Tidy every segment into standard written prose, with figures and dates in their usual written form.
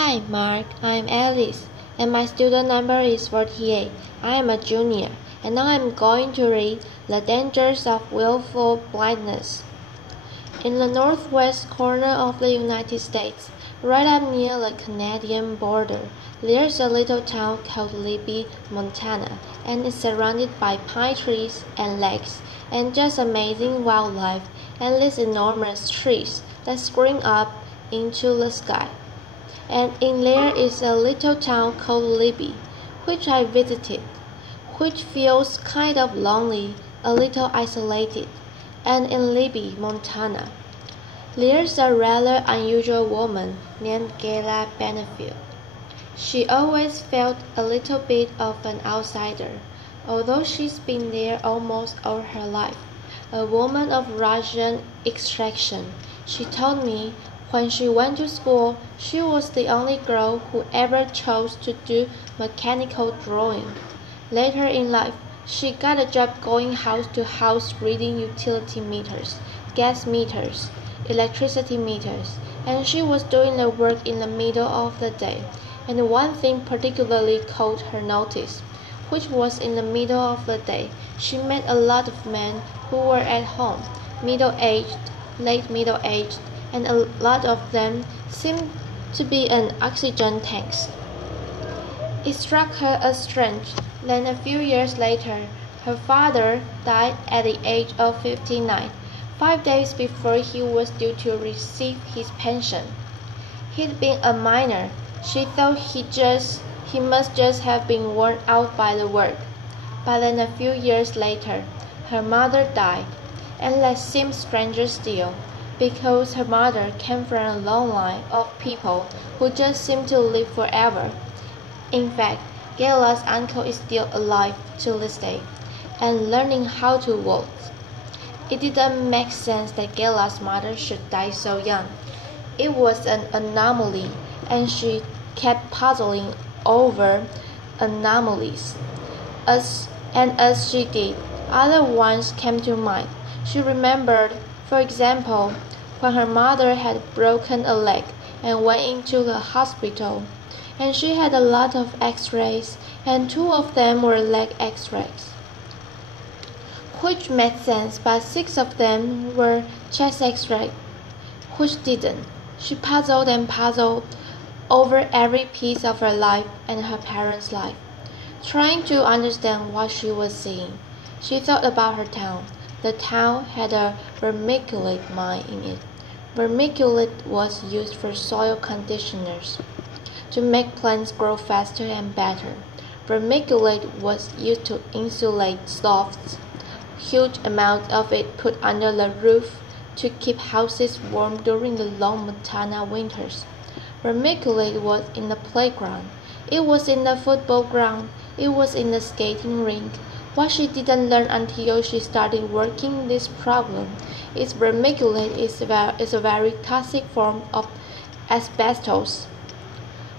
Hi, Mark. I'm Alice, and my student number is 48. I am a junior, and now I'm going to read The Dangers of Willful Blindness. In the northwest corner of the United States, right up near the Canadian border, there's a little town called Libby, Montana, and it's surrounded by pine trees and lakes and just amazing wildlife and these enormous trees that spring up into the sky. And in there is a little town called Libby, which I visited, which feels kind of lonely, a little isolated. And in Libby, Montana, there's a rather unusual woman named Gayla Benefield. She always felt a little bit of an outsider, although she's been there almost all her life. A woman of Russian extraction, she told me when she went to school, she was the only girl who ever chose to do mechanical drawing. Later in life, she got a job going house to house reading utility meters, gas meters, electricity meters, and she was doing the work in the middle of the day. And one thing particularly caught her notice, which was in the middle of the day, she met a lot of men who were at home, middle-aged, late middle-aged, and a lot of them seemed to be in oxygen tanks. It struck her as strange. Then a few years later, her father died at the age of 59, 5 days before he was due to receive his pension. He'd been a miner. She thought he must just have been worn out by the work. But then a few years later, her mother died, and that seemed stranger still, because her mother came from a long line of people who just seemed to live forever. In fact, Gayla's uncle is still alive to this day, and learning how to walk. It didn't make sense that Gayla's mother should die so young. It was an anomaly, and she kept puzzling over anomalies. As she did, other ones came to mind. She remembered, for example, when her mother had broken a leg and went into the hospital, and she had a lot of x-rays, and 2 of them were leg x-rays, which made sense, but 6 of them were chest x-rays, which didn't. She puzzled and puzzled over every piece of her life and her parents' life, trying to understand what she was seeing. She thought about her town. The town had a vermiculite mine in it. Vermiculite was used for soil conditioners to make plants grow faster and better. Vermiculite was used to insulate slopes, huge amounts of it put under the roof to keep houses warm during the long Montana winters. Vermiculite was in the playground. It was in the football ground. It was in the skating rink. What she didn't learn until she started working this problem is vermiculite is a very toxic form of asbestos.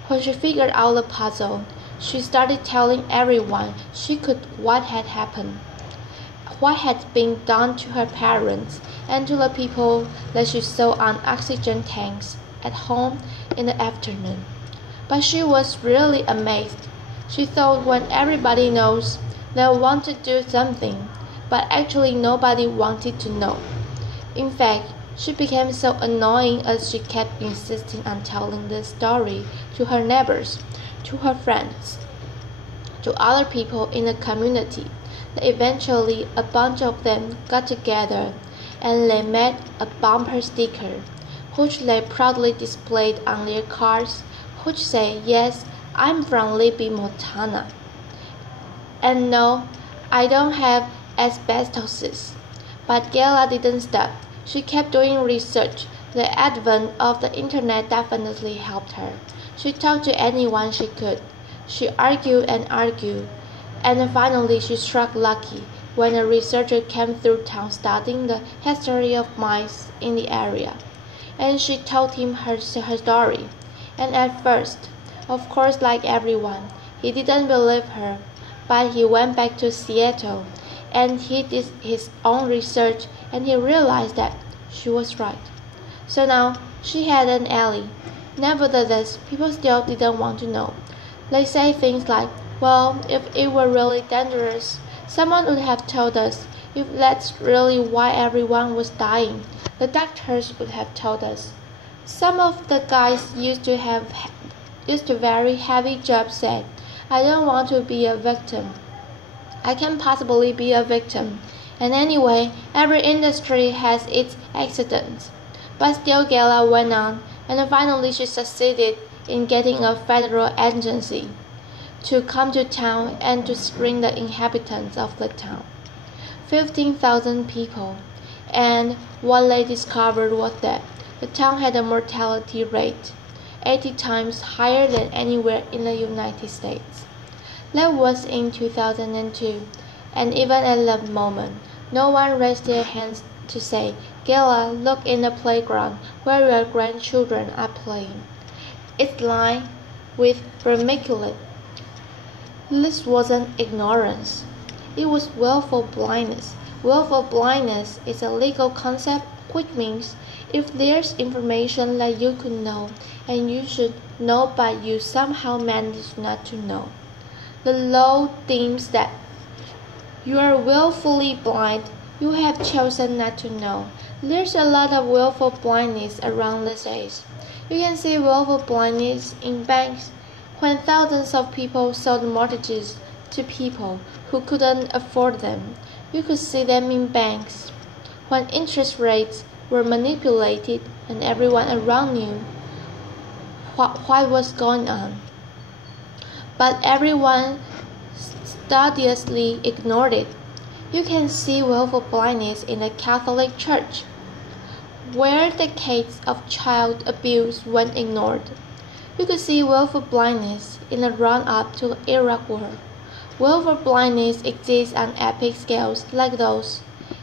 When she figured out the puzzle, she started telling everyone she could what had happened, what had been done to her parents and to the people that she saw on oxygen tanks at home in the afternoon. But she was really amazed. She thought when everybody knows, they'll want to do something, but actually nobody wanted to know. In fact, she became so annoying as she kept insisting on telling this story to her neighbors, to her friends, to other people in the community, that eventually a bunch of them got together and they made a bumper sticker, which they proudly displayed on their cars, which say, "Yes, I'm from Libby, Montana. And no, I don't have asbestosis." But Gayla didn't stop. She kept doing research. The advent of the internet definitely helped her. She talked to anyone she could. She argued and argued. And finally she struck lucky when a researcher came through town studying the history of mines in the area. And she told him her story. And at first, of course, like everyone, he didn't believe her. But he went back to Seattle, and he did his own research, and he realized that she was right. So now she had an ally. Nevertheless, people still didn't want to know. They say things like, well, if it were really dangerous, someone would have told us. If that's really why everyone was dying, the doctors would have told us. Some of the guys used to very heavy jobs said, I don't want to be a victim. I can't possibly be a victim. And anyway, every industry has its accidents. But still Gala went on, and finally she succeeded in getting a federal agency to come to town and to screen the inhabitants of the town. 15,000 people. And what they discovered was that the town had a mortality rate 80 times higher than anywhere in the United States. That was in 2002, and even at that moment, no one raised their hands to say, Gala, look in the playground where your grandchildren are playing. It's lined with vermiculite. This wasn't ignorance. It was willful blindness. Willful blindness is a legal concept, which means if there's information that you could know and you should know but you somehow manage not to know, the law deems that you are willfully blind. You have chosen not to know. There's a lot of willful blindness around these days. You can see willful blindness in banks when thousands of people sold mortgages to people who couldn't afford them. You could see them in banks when interest rates were manipulated and everyone around knew what was going on. But everyone studiously ignored it. You can see willful blindness in the Catholic Church, where decades of child abuse went ignored. You could see willful blindness in the run-up to the Iraq War. Willful blindness exists on epic scales like those,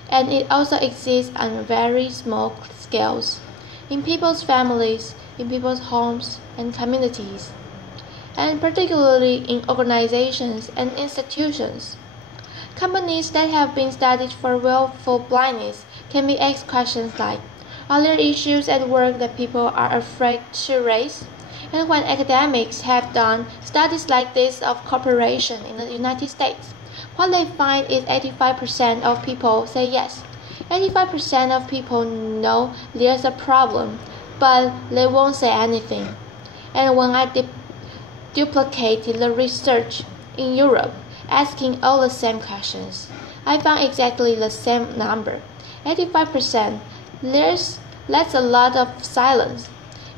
and it also exists on very small scales, in people's families, in people's homes and communities, and particularly in organizations and institutions. Companies that have been studied for willful blindness can be asked questions like, are there issues at work that people are afraid to raise? And when academics have done studies like this of cooperation in the United States, what they find is 85% of people say yes. 85% of people know there's a problem, but they won't say anything. And when I duplicated the research in Europe, asking all the same questions, I found exactly the same number. 85%. That's a lot of silence.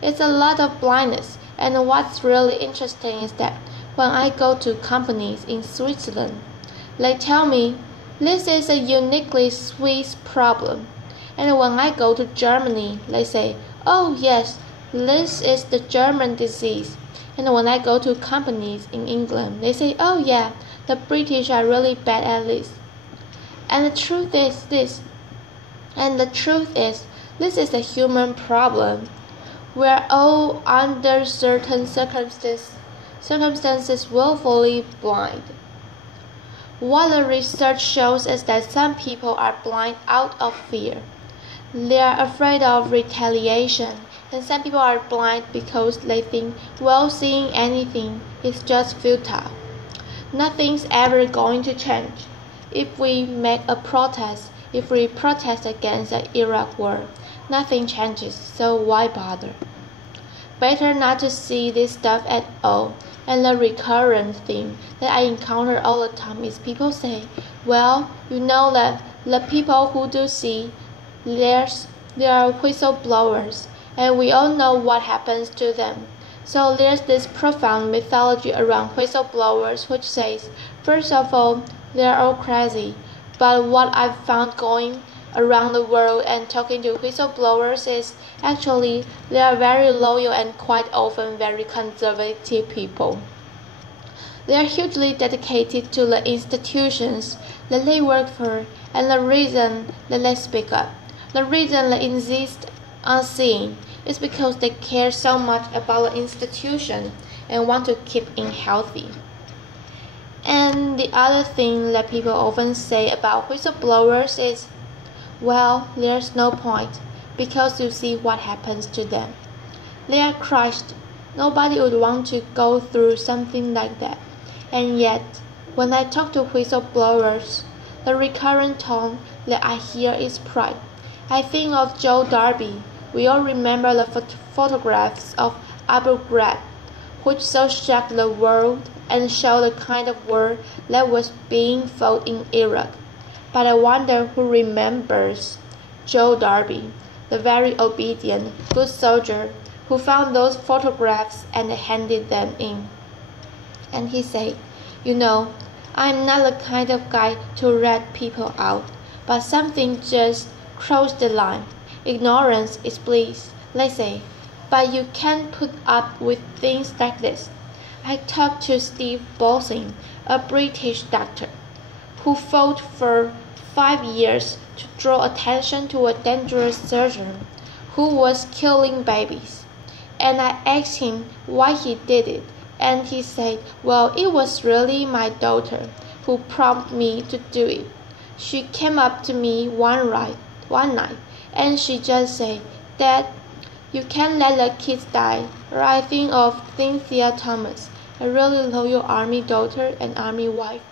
It's a lot of blindness. And what's really interesting is that when I go to companies in Switzerland, they tell me this is a uniquely Swiss problem. And when I go to Germany, they say, oh yes, this is the German disease. And when I go to companies in England, they say, oh yeah, the British are really bad at this. And the truth is this. This is a human problem. We're all under certain circumstances willfully blind. What the research shows is that some people are blind out of fear. They are afraid of retaliation, and some people are blind because they think, well, seeing anything is just futile. Nothing's ever going to change. If we make a protest, if we protest against the Iraq War, nothing changes, so why bother? Better not to see this stuff at all. And the recurrent theme that I encounter all the time is people say, well, you know that the people who do see, there are whistleblowers, and we all know what happens to them. So there's this profound mythology around whistleblowers which says, first of all, they're all crazy. But what I've found going around the world and talking to whistleblowers is actually they are very loyal and quite often very conservative people. They are hugely dedicated to the institutions that they work for and the reason that they speak up. The reason they insist on seeing is because they care so much about the institution and want to keep it healthy. And the other thing that people often say about whistleblowers is, well, there's no point, because you see what happens to them. They are crushed. Nobody would want to go through something like that. And yet, when I talk to whistleblowers, the recurrent tone that I hear is pride. I think of Joe Darby. We all remember the photographs of Abu Ghraib, which so shocked the world and showed the kind of war that was being fought in Iraq. But I wonder who remembers Joe Darby, the very obedient, good soldier who found those photographs and handed them in. And he said, "You know, I'm not the kind of guy to rat people out, but something just crossed the line. Ignorance is bliss, they say, but you can't put up with things like this." I talked to Steve Bolsing, a British doctor, who fought for 5 years to draw attention to a dangerous surgeon who was killing babies. And I asked him why he did it, and he said, "Well, it was really my daughter who prompted me to do it. She came up to me one night, and she just said, 'Dad, you can't let the kids die.' Or I think of Cynthia Thomas, a really loyal army daughter and army wife,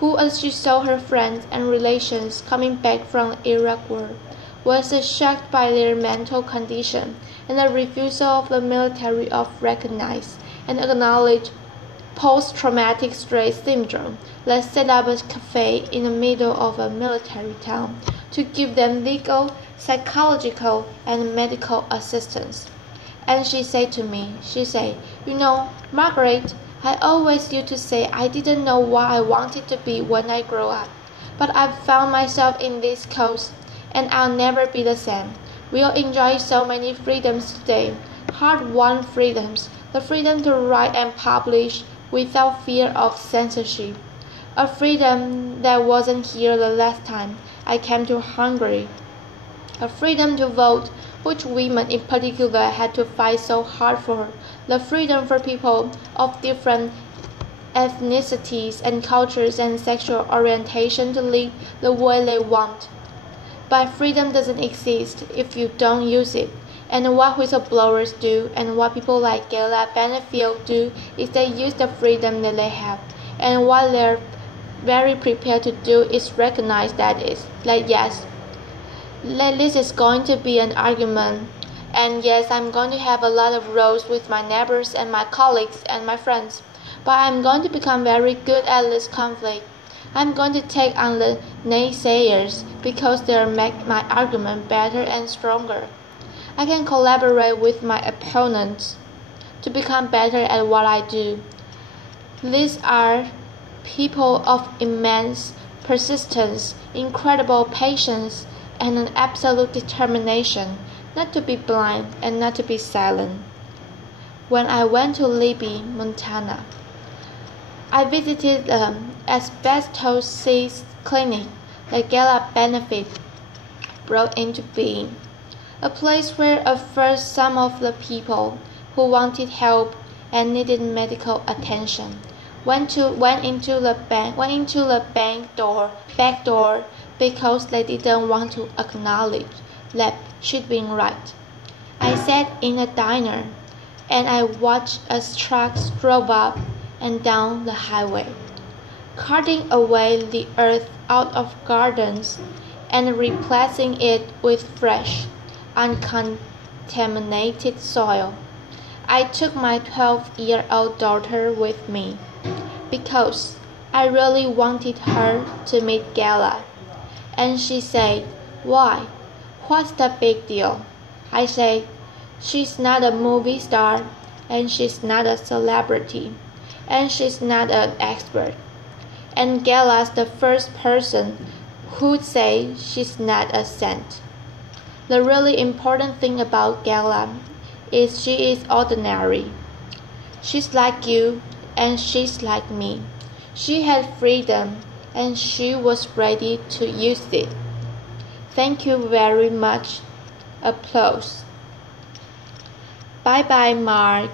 who, as she saw her friends and relations coming back from the Iraq War, was shocked by their mental condition and the refusal of the military of recognize and acknowledge post-traumatic stress syndrome, that set up a cafe in the middle of a military town to give them legal, psychological, and medical assistance. And she said to me, "You know, Margaret, I always used to say I didn't know what I wanted to be when I grow up, but I've found myself in this cause, and I'll never be the same. We'll enjoy so many freedoms today, hard-won freedoms, the freedom to write and publish without fear of censorship, a freedom that wasn't here the last time I came to Hungary, a freedom to vote, which women in particular had to fight so hard for, the freedom for people of different ethnicities and cultures and sexual orientation to live the way they want. But freedom doesn't exist if you don't use it. And what whistleblowers do and what people like Gala Benefield do is they use the freedom that they have. And what they're very prepared to do is recognize that yes, this is going to be an argument. And yes, I'm going to have a lot of rows with my neighbors and my colleagues and my friends. But I'm going to become very good at this conflict. I'm going to take on the naysayers because they'll make my argument better and stronger. I can collaborate with my opponents to become better at what I do. These are people of immense persistence, incredible patience, and an absolute determination not to be blind and not to be silent. When I went to Libby, Montana, I visited the asbestosis clinic that Gala Benefit brought into being, a place where at first some of the people who wanted help and needed medical attention went into the back door because they didn't want to acknowledge that she'd been right. I sat in a diner and I watched as trucks drove up and down the highway, carting away the earth out of gardens and replacing it with fresh, uncontaminated soil. I took my 12-year-old daughter with me because I really wanted her to meet Gala. And she said, "Why? What's the big deal?" I said, "She's not a movie star, and she's not a celebrity, and she's not an expert. And Gala's the first person who'd say she's not a saint. The really important thing about Gala is she is ordinary. She's like you, and she's like me. She had freedom, and she was ready to use it. Thank you very much." Applause. Bye-bye, Mark.